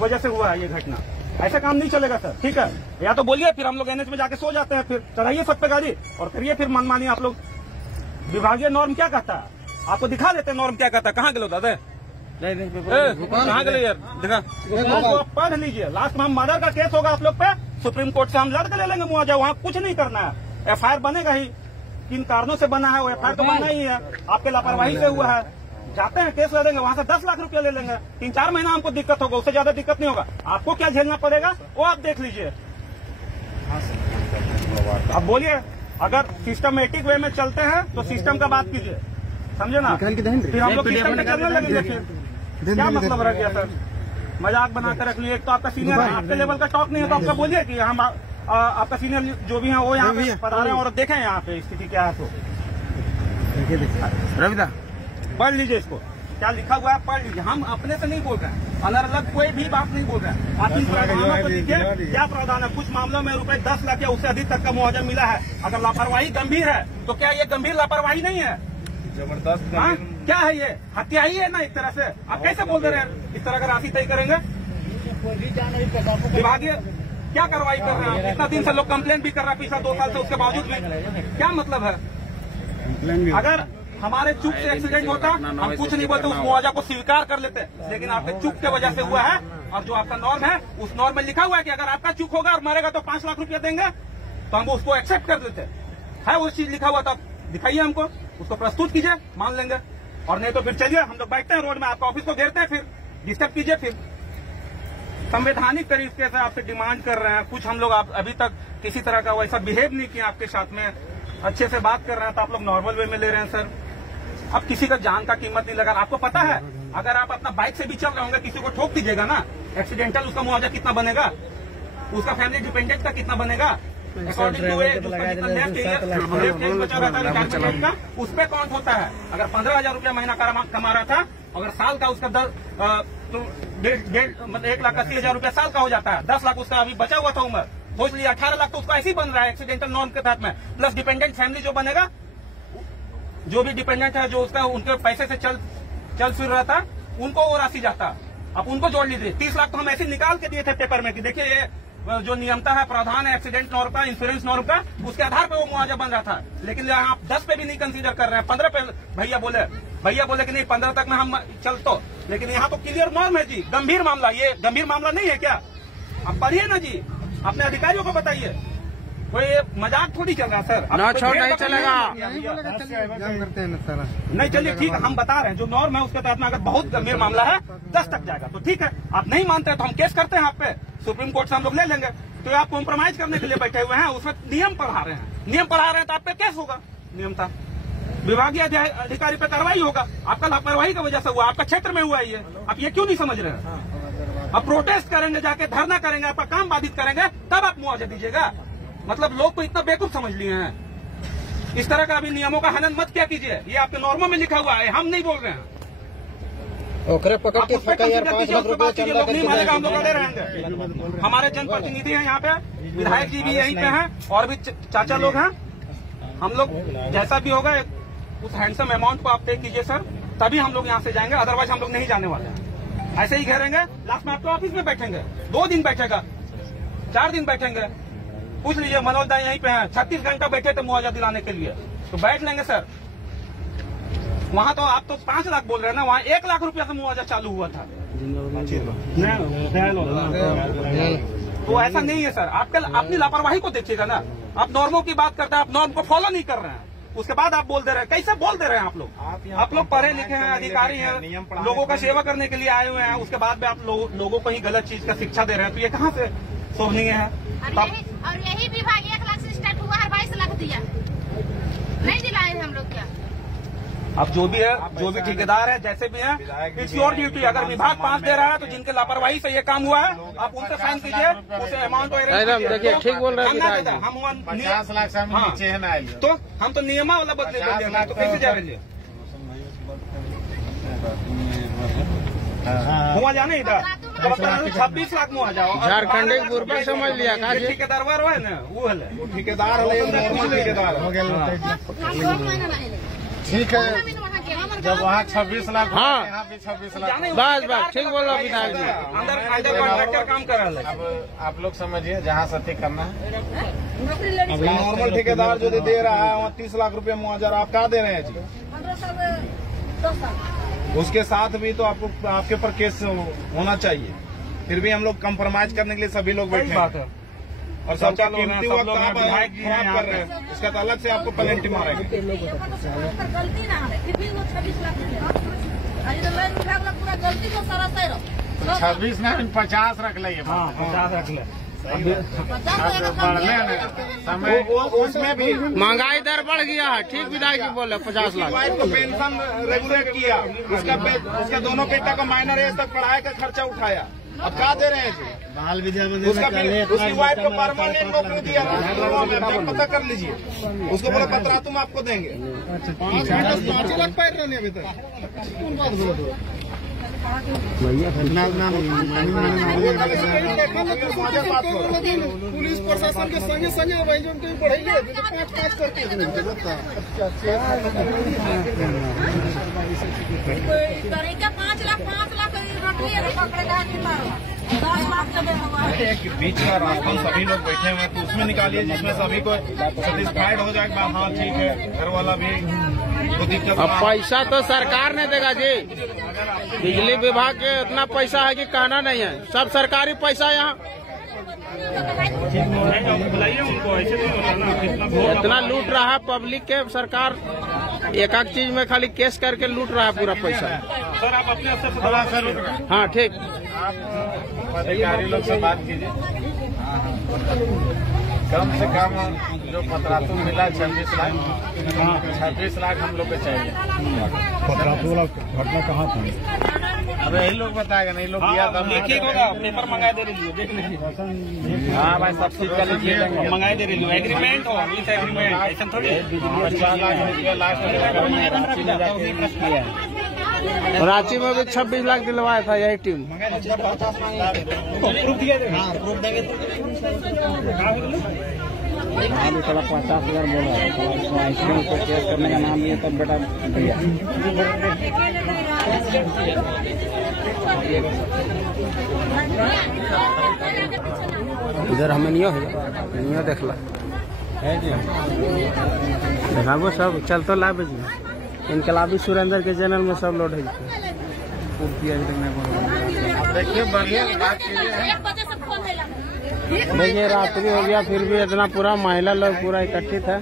वजह से हुआ है ये घटना। ऐसा काम नहीं चलेगा सर, ठीक है? या तो बोलिए, फिर हम लोग एनएच में जाके सो जाते हैं, फिर चढ़ाइए सब पे गाड़ी और करिए फिर मनमानी आप लोग। विभागीय नॉर्म क्या कहता है आपको दिखा देते हैं, नॉर्म क्या कहता है। कहाँ गए दादा, कहाँ गए यार, दिखा पढ़ लीजिए। लास्ट में हम मर्डर का केस होगा आप लोग पे, सुप्रीम कोर्ट से हम लड़के ले लेंगे मुआवजा। वहाँ कुछ नहीं करना है, एफआईआर बनेगा ही। किन कारणों से बना है वो एफआईआर तो बनना ही है, आपके लापरवाही से हुआ है। जाते हैं केस लड़ेंगे, वहाँ से 10 लाख रुपया ले लेंगे। 3-4 महीना हमको दिक्कत होगा, उससे ज्यादा दिक्कत नहीं होगा। आपको क्या झेलना पड़ेगा वो आप देख लीजिए। आप बोलिए, अगर सिस्टमेटिक वे में चलते हैं तो सिस्टम का बात कीजिए, समझे ना? फिर हम लोग सिस्टम में चलने लगेंगे। फिर क्या मतलब रह गया सर? मजाक बनाकर रख लीजिए। एक तो आपका सीनियर आपके लेवल का टॉक नहीं है, तो आपका बोलिए कि हम आपका सीनियर जो भी है वो यहाँ पे पढ़ा रहे हैं और देखें यहाँ पे स्थिति क्या है। तो रविदा पढ़ लीजिए, इसको क्या लिखा हुआ है पढ़ लीजिए। हम अपने से नहीं बोल रहे हैं, अलग कोई भी बात नहीं बोल रहे हैं। आप इन प्रावधानों को देखिए, क्या प्रावधान है। कुछ मामलों में रुपए 10 लाख या उससे अधिक तक का मुआवजा मिला है। अगर लापरवाही गंभीर है तो क्या ये गंभीर लापरवाही नहीं है? जबरदस्त क्या है ये? हत्या ही है ना एक तरह से। आप कैसे बोल रहे हैं इस तरह का राशि तय करेंगे? विभागीय क्या कार्रवाई कर रहे हैं? इतना दिन से लोग कंप्लेन भी कर रहा है, पिछला 2 साल से, उसके बावजूद भी क्या मतलब है? अगर हमारे चूक से एक्सीडेंट होता, हम कुछ नहीं बोलते, उस मुआवजा को स्वीकार कर लेते। लेकिन आपके चूक के वजह से हुआ है, और जो आपका नॉर्म है उस नॉर्म में लिखा हुआ है कि अगर आपका चूक होगा और मरेगा तो 5 लाख रुपया देंगे, तो हम उसको एक्सेप्ट कर देते है। वो चीज लिखा हुआ था, दिखाइए हमको, उसको प्रस्तुत कीजिए, मान लेंगे। और नहीं तो फिर चलिए हम लोग बैठते हैं रोड में, आपका ऑफिस को घेरते हैं, फिर डिस्टर्ब कीजिए। फिर संवैधानिक तरीके से आपसे डिमांड कर रहे हैं कुछ। हम लोग अभी तक किसी तरह का वैसा बिहेव नहीं किया आपके साथ में, अच्छे से बात कर रहे हैं, तो आप लोग नॉर्मल वे में ले रहे हैं सर। अब किसी का जान का कीमत नहीं लगा। आपको पता है अगर आप अपना बाइक से भी चल रहे होंगे, किसी को ठोक दीजिएगा ना एक्सीडेंटल, उसका मुआवजा कितना बनेगा? उसका फैमिली डिपेंडेंट का कितना बनेगा? अकॉर्डिंग टू उस पर काउंट होता है। अगर 15,000 रुपया महीना कमा रहा था, अगर साल का उसका 1,80,000 रुपया साल का हो जाता है। 10 लाख उसका अभी बचा हुआ था उम्र, सोच लिया 18 लाख तो उसका ऐसे ही बन रहा है एक्सीडेंटल नॉर्म के तहत में। प्लस डिपेंडेंट फैमिली जो बनेगा, जो भी डिपेंडेंट है, जो उसका उनके पैसे से चल फिर रहा था, उनको वो राशि जाता। अब उनको जोड़ लीजिए। 30 लाख तो हम ऐसे निकाल के दिए थे पेपर में कि देखिए ये जो नियमता है, प्रावधान है एक्सीडेंट नॉर्म का, इंश्योरेंस नॉर्म का, उसके आधार पे वो मुआवजा बन रहा था। लेकिन यहाँ आप 10 पे भी नहीं कंसीडर कर रहे हैं, 15 पे भैया बोले कि नहीं 15 तक में हम चल तो। लेकिन यहाँ तो क्लियर नॉर्म है जी, गंभीर मामला। ये गंभीर मामला नहीं है क्या? आप पढ़िए ना जी, अपने अधिकारियों को बताइए। कोई मजाक थोड़ी चल रहा है सर। ना छोड़ नहीं चलेगा, नहीं चलिए ठीक है, हम बता रहे हैं जो नॉर्म है उसके तहत में अगर बहुत गंभीर मामला है 10 तक जाएगा तो ठीक है। आप नहीं मानते हैं तो हम केस करते हैं आप पे, सुप्रीम कोर्ट से हम लोग ले लेंगे। तो आप कॉम्प्रोमाइज करने के लिए बैठे हुए हैं, उसमें नियम पढ़ा रहे हैं, तो आप पे केस होगा। नियम था, विभागीय अधिकारी पे कार्रवाई होगा। आपका लापरवाही की वजह से हुआ, आपका क्षेत्र में हुआ है ये। आप ये क्यों नहीं समझ रहे हैं? अब प्रोटेस्ट करेंगे, जाके धरना करेंगे, आपका काम बाधित करेंगे, तब आप मुआवजा दीजिएगा। मतलब लोग को इतना बेवकूफ समझ लिए हैं। इस तरह का अभी नियमों का हनन मत क्या कीजिए, ये आपके नॉर्मों में लिखा हुआ है, हम नहीं बोल रहे हैं। पकड़ के लोग नहीं मानेगा, हम लोग लड़े रहेंगे। हमारे जनप्रतिनिधि हैं यहाँ पे, विधायक जी भी यहीं पे हैं, और भी चाचा लोग हैं। हम लोग जैसा भी होगा उस हैंडसम अमाउंट को आप पे कीजिए सर, तभी हम लोग यहाँ से जाएंगे, अदरवाइज हम लोग नहीं जाने वाले हैं। ऐसे ही घेरेंगे, लास्ट में आपके ऑफिस में बैठेंगे। 2 दिन बैठेगा, 4 दिन बैठेंगे। पूछ लीजिए, मनोज दा यहीं पे हैं, 36 घंटा बैठे थे मुआवजा दिलाने के लिए, तो बैठ लेंगे सर। वहाँ तो आप तो 5 लाख बोल रहे हैं ना, वहाँ 1 लाख रुपया से मुआवजा चालू हुआ था। तो ऐसा नहीं है सर, आपके अपनी लापरवाही को देखिएगा ना। आप नॉर्मों की बात करते हैं, आप नॉर्म को फॉलो नहीं कर रहे हैं, उसके बाद आप बोल दे रहे हैं। कैसे बोल दे रहे हैं आप लोग? आप लोग पढ़े लिखे हैं, अधिकारी हैं, लोगों का सेवा करने के लिए आए हुए हैं, उसके बाद में आप लोगों को ही गलत चीज का शिक्षा दे रहे हैं, तो ये कहाँ से शोभनीय है? और यही विभाग 1 लाख से स्टार्ट हुआ है, 22 लाख दिया, नहीं दिलाए हम लोग क्या? अब जो भी है, जो भी ठेकेदार है, जैसे भी है, इट्स योर ड्यूटी। अगर विभाग 5 दे रहा है तो जिनके लापरवाही से ये काम हुआ है, आप उनसे साइन कीजिए, उसे अमाउंट देखिए ठीक बोल रहे हैं। हम 50 लाख से नीचे है ना, तो हम तो नियमा वाला बदले देंगे, तो कैसे जा रहे हैं? हुआ जाने इधर 26 लाख मुआ जाओ, झारखंड पूर्व समझ लिया ठेकेदार है ना, वो है ठेकेदार ठीक है। जब वहाँ 26 लाख हुआ, हाँ। यहाँ भी 26 लाख। बस ठीक बोल रहा विधायक जी। अंदर कॉन्ट्रैक्टर काम कर रहा है। अब आप लोग समझिए, जहाँ सती करना है। नॉर्मल ठेकेदार जो दे रहा है वहाँ 30 लाख रुपए मुआवजा आप क्या दे रहे हैं जी? उसके साथ भी तो आपको आपके ऊपर केस होना चाहिए। फिर भी हम लोग कंप्रोमाइज करने के लिए सभी लोग बैठे हैं और सबका कीमती वक्त आप खराब कर रहे हैं। इसका तो अलग से आपको पेनल्टी मारेंगे। गलती ना है, फिर भी वो 26 लाख पूरा गलती को सारा सही 26 ना 50 रख ले। 50 रख ले। समय उसमें भी महंगाई दर बढ़ गया है। ठीक विधायक जी बोले 50 लाख। वाइफ को पेंशन रेगुलेट किया, उसका दोनों बेटा को माइनर एज तक पढ़ाई का खर्चा उठाया। अब क्या दे रहे हैं जी? बाल विद्या उसकी वाइफ को परमानेंट नौकरी दिया, पता कर लीजिए। उसको बोला पत्रा तुम आपको देंगे। 5 लाख पैर रहने अभी तक पुलिस प्रशासन के संगे संगे पढ़ेंगे 5 करके करेगा 5 लाख पकड़ेगा 10 लाख बीच का रास्ता सभी लोग बैठे हुए हैं, तो उसमें निकालिए जिसमें सभी को सेटिस्फाइड हो जाएगा। हाँ ठीक है, घर वाला भी तो दिक्कत। अब पैसा तो सरकार ने देगा जी। बिजली विभाग के इतना पैसा है कि कहना नहीं है। सब सरकारी पैसा यहाँ। इतना लूट रहा है पब्लिक के। सरकार एक चीज में खाली केस करके लूट रहा है पूरा पैसा। सर आप अपने स्तर से थोड़ा सा हाँ ठीक। आप अधिकारी लोग से बात कीजिए। कम से कम जो पत्रातु मिला 26 लाख, 26 लाख हम लोग को चाहिए। पत्रातु वाला घटना कहाँ था? अब यही लोग बताएगा, नहीं लोग दिया था। लिखित होगा, पेपर मंगा दे रही देख लीजिए। हाँ भाई, सब चीज का लिखिए, मंगाई दे रही हो। एग्रीमेंट हो, इस एग्रीमेंट ऐसा थोड़ी 50 लाख रुपया लास्ट रांची में भी 26 लाख दिलवाया था यही टीम। प्रूफ दिया देगा। प्रूफ देंगे तो 50,000 बोला है। केस करने का नाम लिया तब बेटा भैया इधर हमें नहीं हो देखला देखा सब चल तो लाभ इनकलाबी सुरेंद्र के चैनल में सब लोड है। देखिए बढ़िया बात कीजिए। देखिए रात्रि हो गया फिर भी इतना पूरा महिला लोग पूरा एकत्रित है,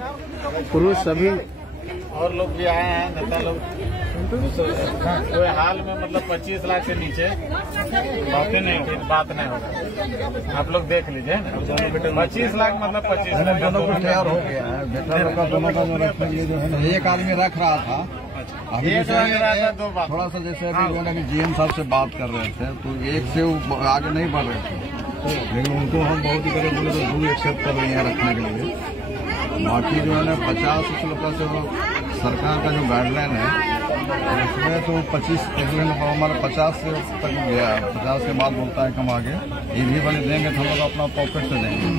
पुरुष सभी और लोग भी आए हैं, नेता लोग। कोई हाल में मतलब 25 लाख से नीचे बात नहीं होगा। आप लोग देख लीजिए 25 लाख मतलब 25 लाख दोनों को तैयार हो गया है। बेटा लोग का दोनों का जो रखेंगे जो है, एक आदमी रख रहा था। अभी दो बात थोड़ा सा जैसे अभी जो है GM साहब से बात कर रहे थे, तो एक से आगे नहीं बढ़ रहे थे, लेकिन उनको हम बहुत ही करें बोले तो 2 एक्सेप्ट कर रहे हैं रखने के लिए। बाकी जो है ना 50 रुपये से सरकार का जो गाइडलाइन है उसमें तो 25 हमारा 50 से तक गया। 50 के बाद बोलता है कम आगे ये भी वाले देंगे तो हम लोग अपना पॉकेट से देंगे।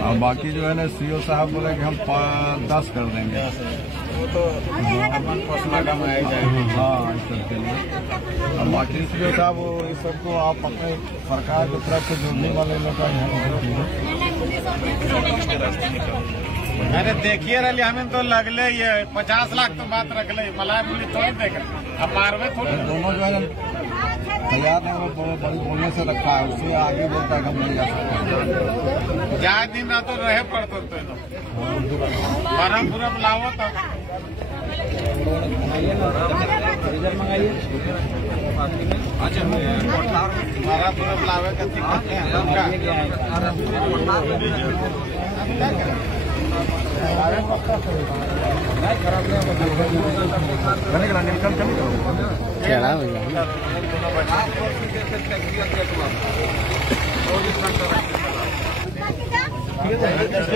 और बाकी जो है ना CO साहब बोले कि हम 10 कर देंगे। कम आ जाएगा। हाँ इस सब के लिए। और बाकी CO साहब इस सबको आप अपने सरकार की तरफ से जुड़ने वाले लोग अरे देखिए रही हमें तो लगले ये 50 लाख तो बात रख ले मलाई बोली थोड़ी देख अब मारवे थोड़ी। दोनों जो है तैयार है, वो बड़ी बोलने से रखा है, उससे आगे बोलता है हम नहीं जा सकते। जहाँ दिन रात तो रहे पड़ते बरम पूरा बुलाओ तो बड़ा पूरा बुलावे का दिक्कत चला भैया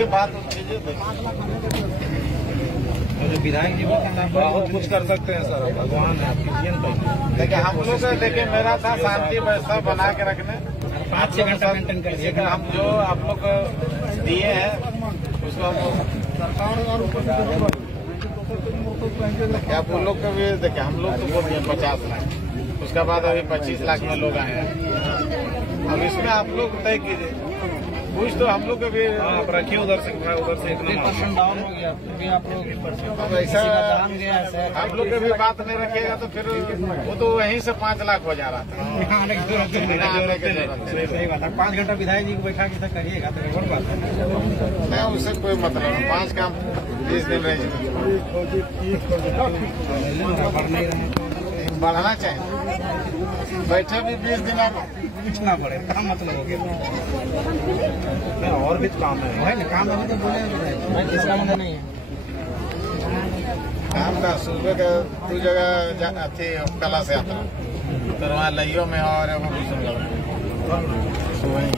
बात विधायक जी बहुत कुछ कर सकते हैं सर, भगवान है। देखिए हम लोग देखिए मेरा था शांति व्यवस्था बना के रखने 5-6 घंटा मेंटेन करिए। लेकिन हम जो आप लोग दिए हैं उसको क्या वो लोग का भी देखिए, हम लोग तो बोल दिए 50 लाख, उसके बाद अभी 25 लाख में लोग आए हैं। अब इसमें आप लोग तय कीजिए, कुछ तो हम लोग का भी आप रखिए उधर से इतना डाउन हो गया, फिर आप लोग अब ऐसा आप लोग का भी बात नहीं रखिएगा तो फिर वो तो वहीं से 5 लाख हो जा रहा था। आने की जरूरत 5 घंटा विधायक जी को बैठा के करिएगा तो और बात नहीं, उससे कोई मतलब नहीं। 5 काम 20 दिन रह बढ़ाना चाहिए, बैठे भी 20 दिन पूछना पड़े, काम मतलब हो गया। और भी काम है ना, काम है तो बोले किसका मतलब नहीं है काम का। सुबह का 2 जगह थी कला से आता तो वहाँ लइयो में और वही